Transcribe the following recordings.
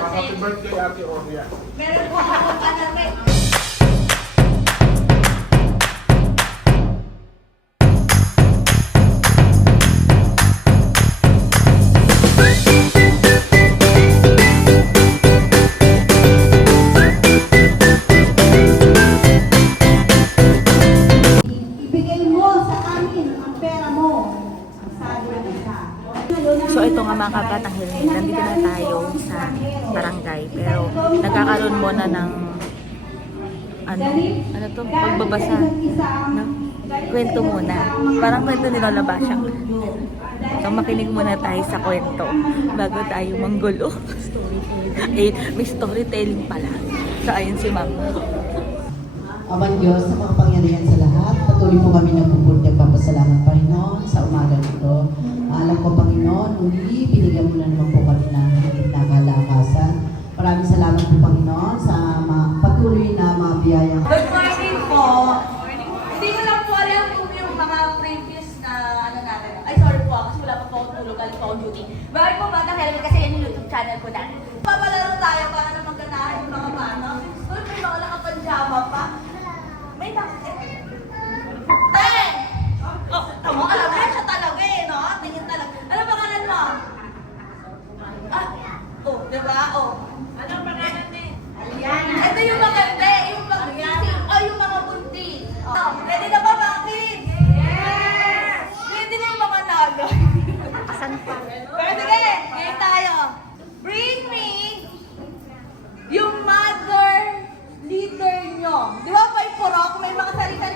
Happy birthday, Ate Oria. Meron po akong panamit. Ibigay So ito nga mga kabatang helmet, nandito na tayo sa barangay. Pero nagkakaroon muna ng ano, ano to, pagbabasa. No? Kwento muna. Parang kwento ni Lola Basyang. So makinig muna tayo sa kwento bago tayo manggulo. eh, may storytelling pala. So ayun si Ma'am. Aman Diyos, sa mga pangyarihan sa lahat, patuloy po kami nagpupulot nagpapasalamat, Panginoon, sa umaga nito. Alam muli, binigyan mo na naman po kami ng higit na kalakasan. Maraming salamat po, Panginoon, sa mga patuloy na mga biyayang Good morning po. Hindi ko lang po alam kung yung mga previous na ano natin. Ay, sorry po, kasi wala pa po akong tulog, galing po akong duty. Bakit po ba helmet kasi yan yung YouTube channel ko na. Papalaro tayo para naman ganahan yung mga bata. Uy, may mga nakapanjama pa. May bakit? Ten! Oh, tamo, alam mo, siya talaga eh, no? Tingin talaga. Ano pangalan mo? Ah, oh, di ba? Oh. Ano pangalan ni? Ito yung maganda, yung pag-isip, o yung mga bunti. Oh, pwede na ba mga kids? Yes! Pwede na yung mga naga. Asan pa? Pero sige, ngayon tayo. Bring me yung mother leader nyo. Di ba may purok, may mga salita.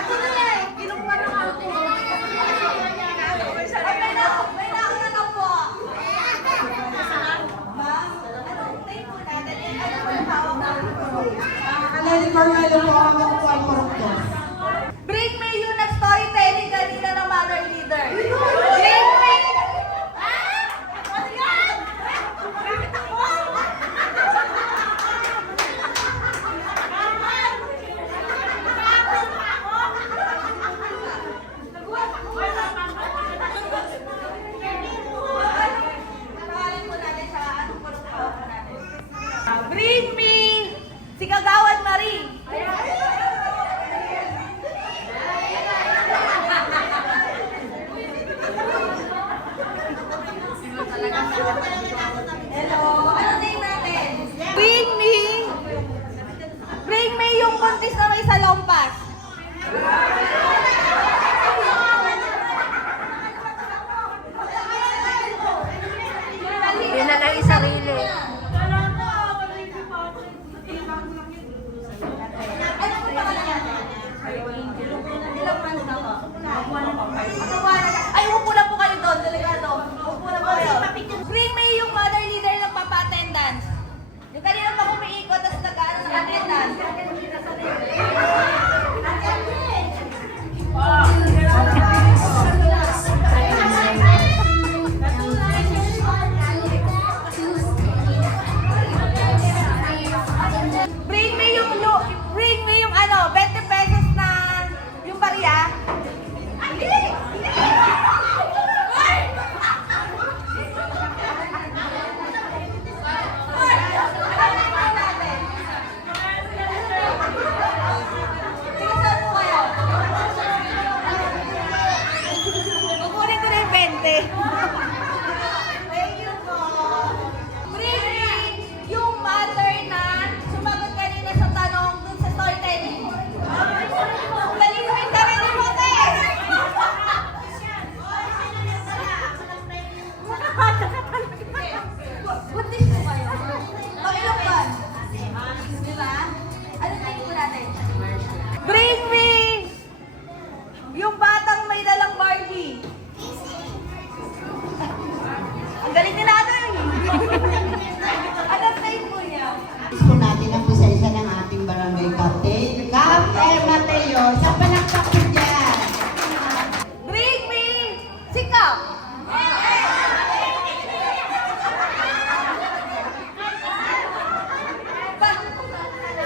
Ako na eh, kinukuha na nga ako. Ay, may na, may nauna na po. Ma'am, anong name po natin? Ano po yung hawak natin? Alali Carmelo po ang mga kuwan analizar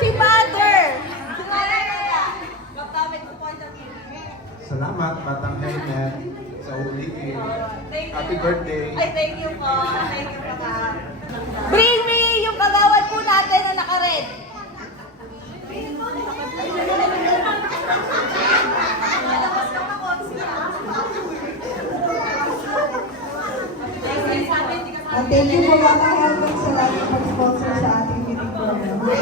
Si Mother! Salamat, Batang Helmet, sa ulitin. Happy birthday. Ay, thank you po. Thank you po ka. Bring me yung kagawad po natin na naka-red. At thank you po Bata Helmet sa laging pag-sponsor sa ating meeting program. Happy birthday. Okay,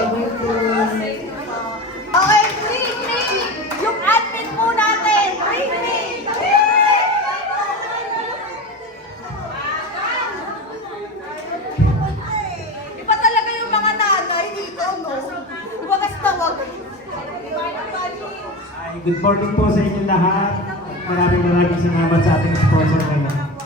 bring me yung admin natin. Bring me. Iba mga nanay dito, no? Wagas tawag. Ay, good morning po sa inyo lahat. Maraming maraming salamat sa ating sponsor ngayon.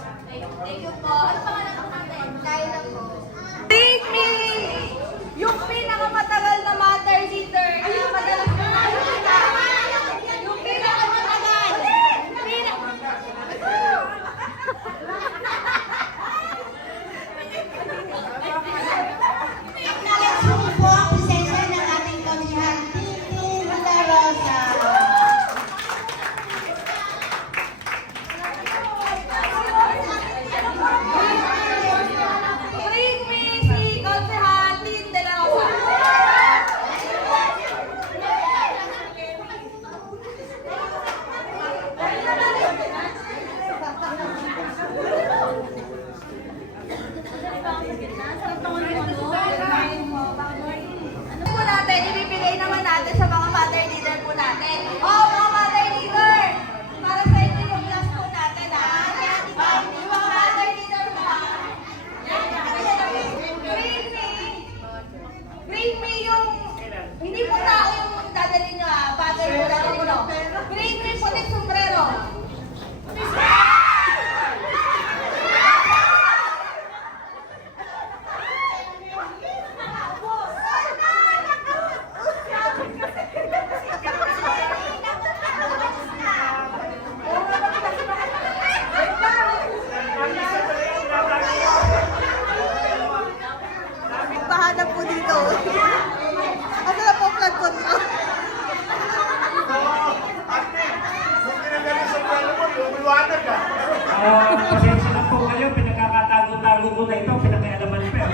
Na ito, pinakailaman pa.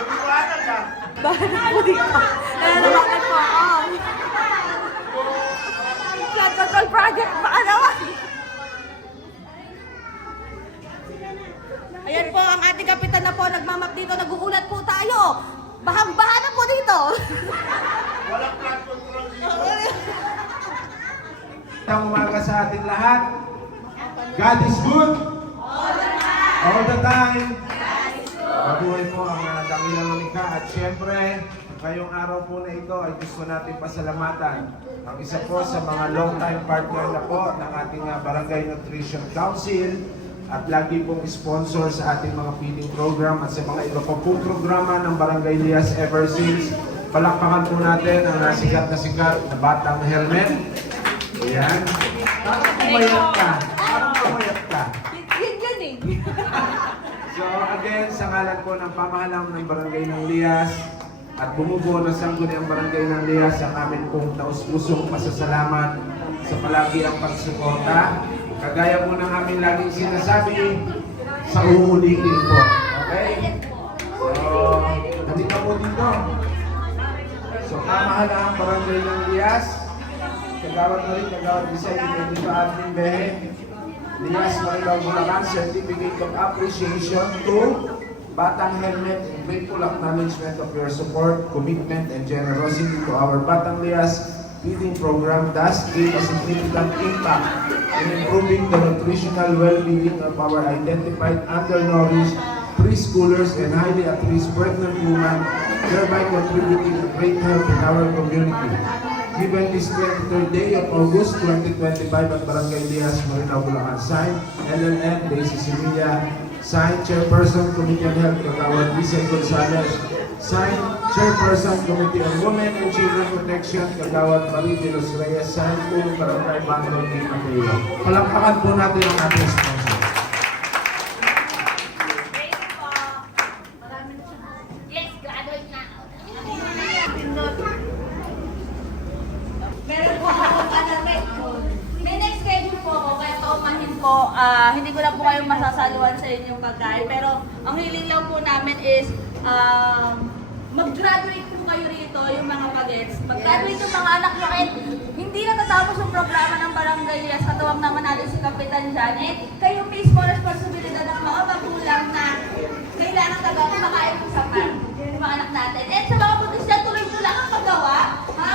Lumiwanag ka. Pahanap po dito. Nananawakan po ako. Flood control project, baka naman. Ayan po, ang ating kapitan na po, nagmamap dito, naguulat po tayo. Bahang-baha na po dito. Walang flood control dito. Ang umaga sa ating lahat. God is good. All the time. Mabuhay po ang uh, dakilang lumikha at syempre, ngayong araw po na ito ay gusto natin pasalamatan ang isa po sa mga long-time partner na po ng ating uh, Barangay Nutrition Council at lagi pong sponsor sa ating mga feeding program at sa mga iba pa pong programa ng Barangay Lias ever since. Palakpakan po natin ang nasikat na sikat na batang helmet. Ayan. Parang pumayat ka. Parang pumayat ka. So again, sa ngalan po ng pamahalang ng Barangay ng Lias at bumubuo ng sangguniang Barangay ng Lias ang amin pong taus-pusong pasasalamat sa palagi ang pagsuporta. Kagaya po ng aming laging sinasabi, sa uulitin po. Okay? So, nandito po dito. So, pamahalang Barangay ng Lias, kagawad na rin, kagawad Vicente, dito admin Behe, Lias Marilao Bulacan Certificate of Appreciation to Batang Helmet grateful acknowledgement of your support, commitment, and generosity to our Batang Lias feeding program thus gave a significant impact in improving the nutritional well-being of our identified undernourished preschoolers and highly at-risk pregnant women, thereby contributing to great health in our community. Given this 23rd day of August 2025 at Barangay Diaz, Marina, Bulacan, signed LLM, Daisy Semilla, signed Chairperson Committee on Health, Kagawad Vicente Gonzalez, signed Chairperson Committee on Women and Children Protection, Kagawad Marie de los Reyes, signed po Barangay Bando King. Palakpakan po natin ang ating sponsor. Yes, graduate na. Meron po akong ano, may Ah, hindi ko lang po kayong sa inyong pagkain. Pero ang hiling lang po namin is um, mag-graduate po kayo rito, yung mga pagets. Mag-graduate yung mga anak nyo and hindi natatapos yung programa ng barangay Lias. Katuwang naman natin si Kapitan dyan. And kayo mismo responsibilidad ng mga magulang na kailangan talaga kumakain po sa pan. Yung mga anak natin. And sa mga putis dyan, tuloy mo lang ang paggawa. Ha?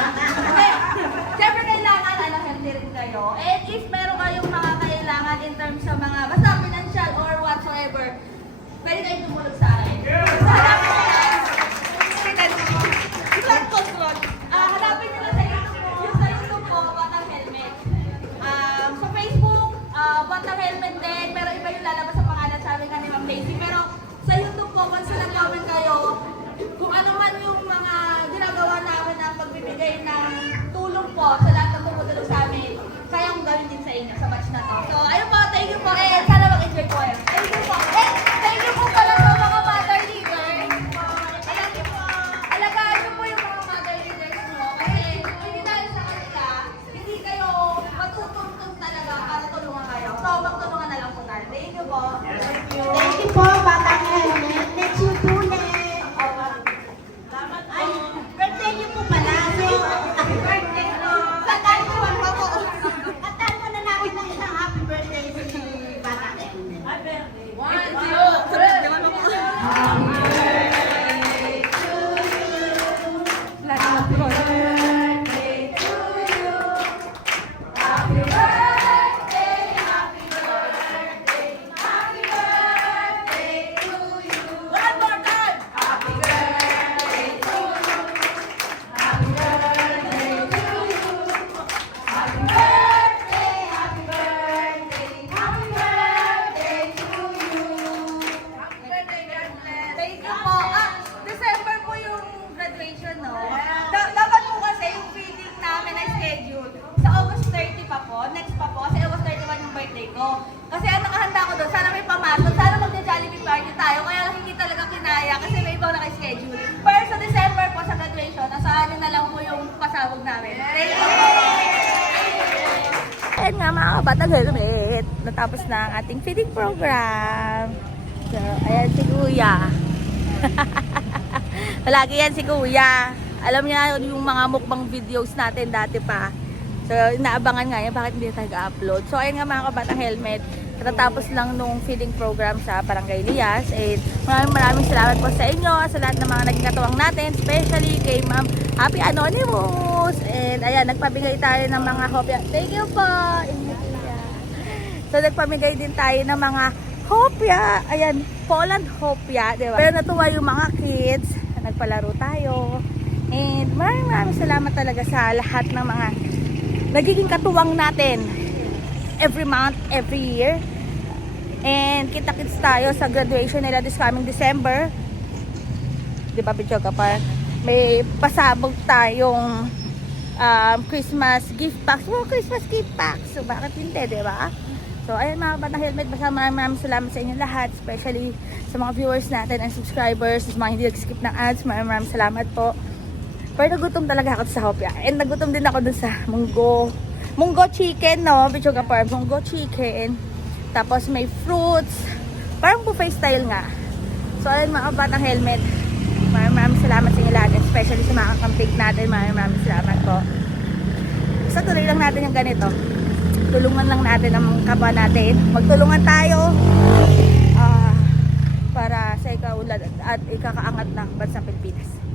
Okay. Siyempre kailangan, ano, healthy rin kayo. And if meron kayong mga kailangan in terms sa mga, pwede kayong tumulog sa akin. Basta hanapin nyo lang. Blood control. Ah, hanapin lang sa sa YouTube po, Batang Helmet. Um, sa Facebook, ah, Batang Helmet din. Pero iba yung lalabas sa pangalan sabi nga ni Ma'am Lacey. Pero sa YouTube po, once na nag-comment kayo, kung ano yung mga ginagawa namin na pagbibigay ng tulong po sa lahat ng tumutulong sa amin, kaya kong gawin din sa inyo sa batch na to. So, ayun po, thank you po. Eh, Natapos na ang ating feeding program. So, ayan si Kuya. Palagi yan si Kuya. Alam niya yung mga mukbang videos natin dati pa. So, inaabangan nga yan bakit hindi tayo upload So, ayan nga mga kabatang helmet. Katatapos lang nung feeding program sa Barangay Lias. And maraming maraming salamat po sa inyo, sa lahat ng mga naging katuwang natin, especially kay Ma'am Happy Anonymous. And ayan, nagpabigay tayo ng mga hopya. Thank you po! Ingat. So, nagpamigay din tayo ng mga hopya. Ayan, Poland hopya, di ba? Pero natuwa yung mga kids. Nagpalaro tayo. And maraming maraming salamat talaga sa lahat ng mga nagiging katuwang natin every month, every year. And kita-kits tayo sa graduation nila this coming December. Di ba, Bidyo Kapar? May pasabog tayong um, Christmas gift packs. Wow, Christmas gift packs. So, bakit hindi, di ba? So, ayun mga bata helmet. Basta maraming salamat sa inyo lahat. Especially sa mga viewers natin and subscribers. Sa mga hindi nag-skip ng ads. Maraming salamat po. Pero nagutom talaga ako sa Hopia. And nagutom din ako dun sa munggo. Munggo chicken, no? Bichoga Farm. Munggo chicken. Tapos may fruits. Parang buffet style nga. So, ayun mga batang helmet. Maraming salamat sa inyo lahat. Especially sa mga kampig natin. Maraming salamat po. Basta tuloy lang natin yung ganito. Tulungan lang natin ang kapwa natin. Magtulungan tayo. ah, para sa ikaulad at ikakaangat ng bansang Pilipinas.